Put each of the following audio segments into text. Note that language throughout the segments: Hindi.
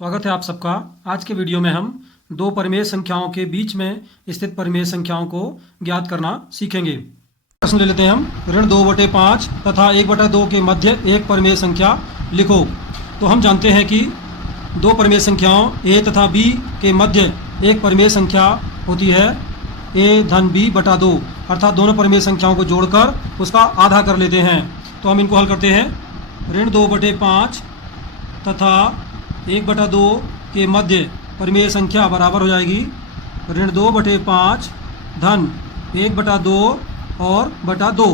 स्वागत है आप सबका। आज के वीडियो में हम दो परिमेय संख्याओं के बीच में स्थित परिमेय संख्याओं को ज्ञात करना सीखेंगे। प्रश्न ले लेते हैं हम। ऋण 2/5 तथा 1/2 के मध्य एक परिमेय संख्या लिखो। तो हम जानते हैं कि दो परिमेय संख्याओं a तथा b के मध्य एक परिमेय संख्या होती है a/b/2, अर्थात दोनों परिमेय संख्याओं को जोड़कर उसका आधा कर लेते हैं। तो हम इनको हल करते हैं। ऋण 2/5 तथा 1/2 के मध्य परिमेय संख्या बराबर हो जाएगी ऋण 2/5 धन 1/2 और बटा 2।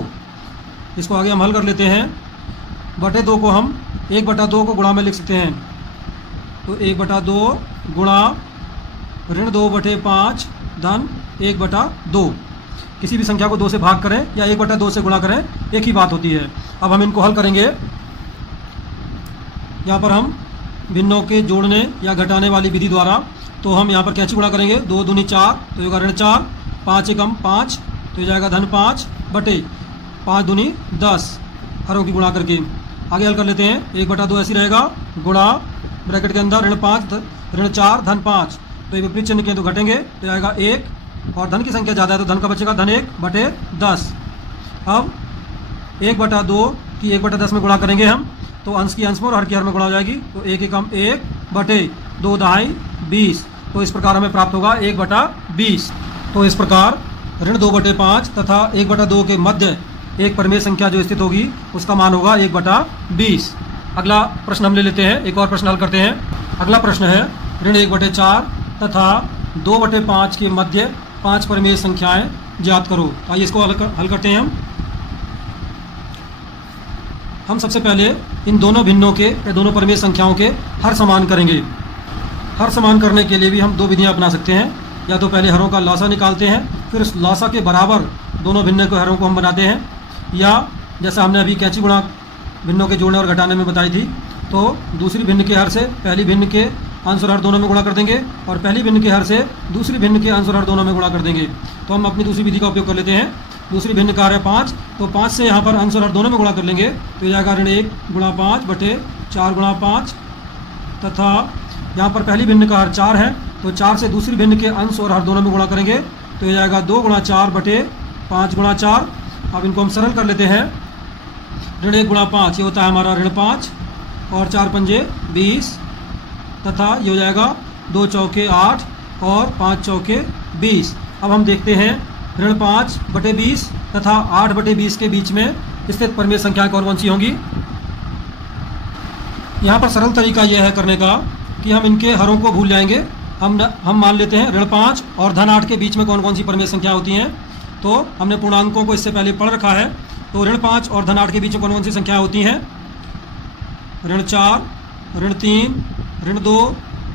इसको आगे हम हल कर लेते हैं। बटे 2 को हम 1/2 को गुणा में लिख सकते हैं। तो 1/2 गुणा ऋण 2/5 धन 1/2। किसी भी संख्या को 2 से भाग करें या 1/2 से गुणा करें, एक ही बात होती है। अब हम इनको हल करेंगे। यहाँ पर हम भिन्नों के जोड़ने या घटाने वाली विधि द्वारा, तो हम यहाँ पर कैसे गुणा करेंगे। 2 दूनी 4 तो होगा ऋण 4, 5 एकम 5 तो हो जाएगा धन 5 बटे 5 दूनी 10, हरों की गुणा करके। आगे हल कर लेते हैं। 1/2 ऐसी रहेगा गुणा ब्रैकेट के अंदर ऋण 5 ऋण 4 धन 5, तो ये विपरीत चिन्ह के तो घटेंगे तो आएगा 1, और धन की संख्या ज़्यादा है तो धन का बचेगा धन 1/10। अब 1/2 की 1/10 में गुणा करेंगे हम, तो अंश की अंश में और हर की हर में गुणा हो जाएगी। तो 1 एकम 1 बटे 2 दहाई 20, तो इस प्रकार हमें प्राप्त होगा 1/20। तो इस प्रकार ऋण 2/5 तथा 1/2 के मध्य एक परिमेय संख्या जो स्थित होगी उसका मान होगा 1/20। अगला प्रश्न हम ले लेते हैं। एक और प्रश्न हल करते हैं। अगला प्रश्न है ऋण 1/4 तथा 2/5 के मध्य 5 परिमेय संख्याएं ज्ञात करो। आइए इसको हल करते हैं हम सबसे पहले इन दोनों भिन्नों के या दोनों परिमेय संख्याओं के हर समान करेंगे। हर समान करने के लिए भी हम दो विधियां अपना सकते हैं। या तो पहले हरों का लॉसा निकालते हैं, फिर उस लॉसा के बराबर दोनों भिन्न के हरों को हम बनाते हैं, या जैसा हमने अभी कैंची गुणा भिन्नों के जोड़ने और घटाने में बताई थी, तो दूसरी भिन्न के हर से पहली भिन्न के अंश और हर दोनों में गुणा कर देंगे, और पहली भिन्न के हर से दूसरी भिन्न के अंश और हर दोनों में गुणा कर देंगे। तो हम अपनी दूसरी विधि का उपयोग कर लेते हैं। दूसरी भिन्न का हर है 5, तो 5 से यहाँ पर अंश और हर दोनों में गुणा कर लेंगे, तो ये जाएगा ऋण 1 गुणा 5 बटे 4 गुणा 5, तथा यहाँ पर पहली भिन्न का हर 4 है, तो 4 से दूसरी भिन्न के अंश और हर दोनों में गुणा करेंगे, तो ये जाएगा 2 गुणा 4 बटे 5 गुणा 4। अब इनको हम सरल कर लेते हैं। ऋण 1 गुणा 5 ये होता है हमारा ऋण 5, और 4 पंजे 20, तथा ये हो जाएगा 2 चौके 8 और 5 चौके 20। अब हम देखते हैं ऋण 5/20 तथा 8/20 के बीच में स्थित परिमेय संख्याएं कौन सी होंगी। यहाँ पर सरल तरीका यह है करने का कि हम इनके हरों को भूल जाएंगे। हम मान लेते हैं ऋण 5 और धन 8 के बीच में कौन सी परिमेय संख्या होती हैं। तो हमने पूर्णांकों को इससे पहले पढ़ रखा है। तो ऋण 5 और धन 8 के बीच में कौन सी संख्याएं होती हैं। ऋण 4, ऋण 3, ऋण 2,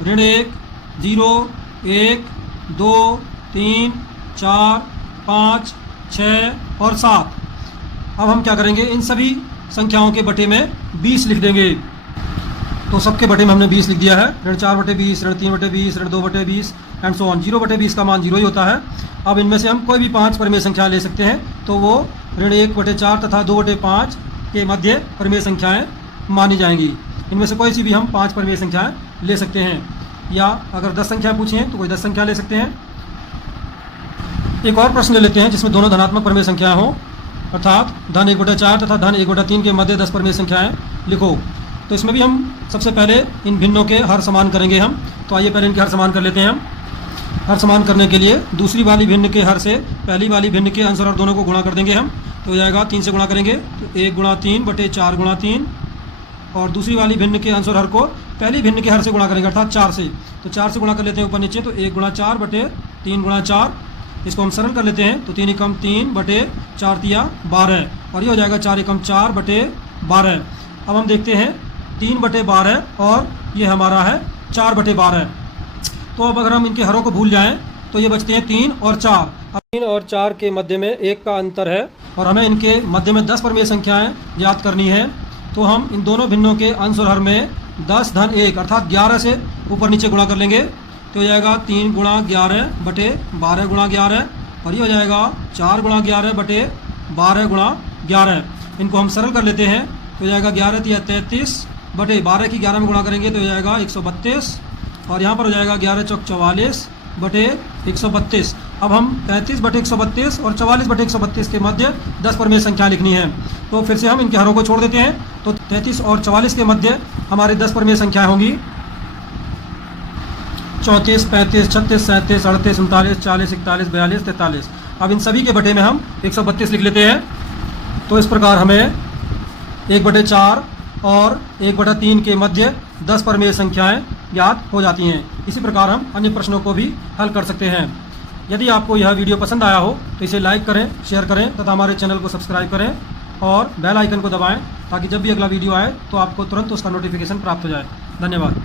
ऋण 1, 0, 1, 2, 3, 4, 5, 6 और 7। अब हम क्या करेंगे, इन सभी संख्याओं के बटे में 20 लिख देंगे। तो सबके बटे में हमने 20 लिख दिया है। ऋण 4/20, ऋण 3/20, ऋण 2/20 एंड सो ऑन। 0/20 का मान 0 ही होता है। अब इनमें से हम कोई भी 5 परिमेय संख्या ले सकते हैं, तो वो ऋण 1/4 तथा 2/5 के मध्य परिमेय संख्याएं मानी जाएंगी। इनमें से कोई सी भी हम 5 परिमेय संख्याएं ले सकते हैं, या अगर 10 संख्या पूछें तो कोई 10 संख्या ले सकते हैं। एक और प्रश्न ले लेते हैं जिसमें दोनों धनात्मक परिमेय संख्याएं हों, अर्थात धन 1/4 तथा धन 1/3 के मध्य 10 परिमेय संख्याएं लिखो। तो इसमें भी हम सबसे पहले इन भिन्नों के हर समान करेंगे हम। तो आइए पहले इनके हर समान कर लेते हैं हम। हर समान करने के लिए दूसरी वाली भिन्न के हर से पहली वाली भिन्न के अंश और हर दोनों को गुणा कर देंगे हम। तो हो जाएगा 3 से गुणा करेंगे, तो 1 गुणा 3 बटे 4 गुणा 3, और दूसरी वाली भिन्न के अंश और हर को पहली भिन्न के हर से गुणा करेंगे, अर्थात 4 से। तो 4 से गुणा कर लेते हैं ऊपर नीचे, तो 1 गुणा 4 बटे 3 गुणा 4। इसको हम सरल कर लेते हैं, तो 3 एकम 3 बटे 4 तिया 12, और ये हो जाएगा 4 एकम 4 बटे 12। अब हम देखते हैं 3/12 और ये हमारा है 4/12। तो अब अगर हम इनके हरों को भूल जाएं तो ये बचते हैं 3 और 4। अब 3 और 4 के मध्य में 1 का अंतर है, और हमें इनके मध्य में 10 परिमेय संख्याएं ज्ञात करनी है। तो हम इन दोनों भिन्नों के अंश और हर में 10 धन 1 अर्थात 11 से ऊपर नीचे गुणा कर लेंगे। तो हो जाएगा 3 गुणा 11 बटे 12 गुणा 11, और ये हो जाएगा 4 गुणा 11 बटे 12 गुणा 11। इनको हम सरल कर लेते हैं, तो हो जाएगा 11 तिया 33 बटे 12 की 11 में गुणा करेंगे तो हो जाएगा 132, और यहाँ पर हो जाएगा 11 चौक 44 बटे 132। अब हम 33 बटे 132 और 44 बटे 132 के मध्य 10 परमेय संख्या लिखनी है। तो फिर से हम इनके हरों को छोड़ देते हैं। तो 33 और 44 के मध्य हमारी 10 परमेय संख्याएँ होंगी 34, 35, 36, 37, 38, 39, 40, 41, 42, 43। अब इन सभी के बटे में हम 132 लिख लेते हैं। तो इस प्रकार हमें 1/4 और 1/3 के मध्य 10 परमेय संख्याएं ज्ञात हो जाती हैं। इसी प्रकार हम अन्य प्रश्नों को भी हल कर सकते हैं। यदि आपको यह वीडियो पसंद आया हो तो इसे लाइक करें, शेयर करें तथा हमारे चैनल को सब्सक्राइब करें और बेल आइकन को दबाएं ताकि जब भी अगला वीडियो आए तो आपको तुरंत उसका नोटिफिकेशन प्राप्त हो जाए। धन्यवाद।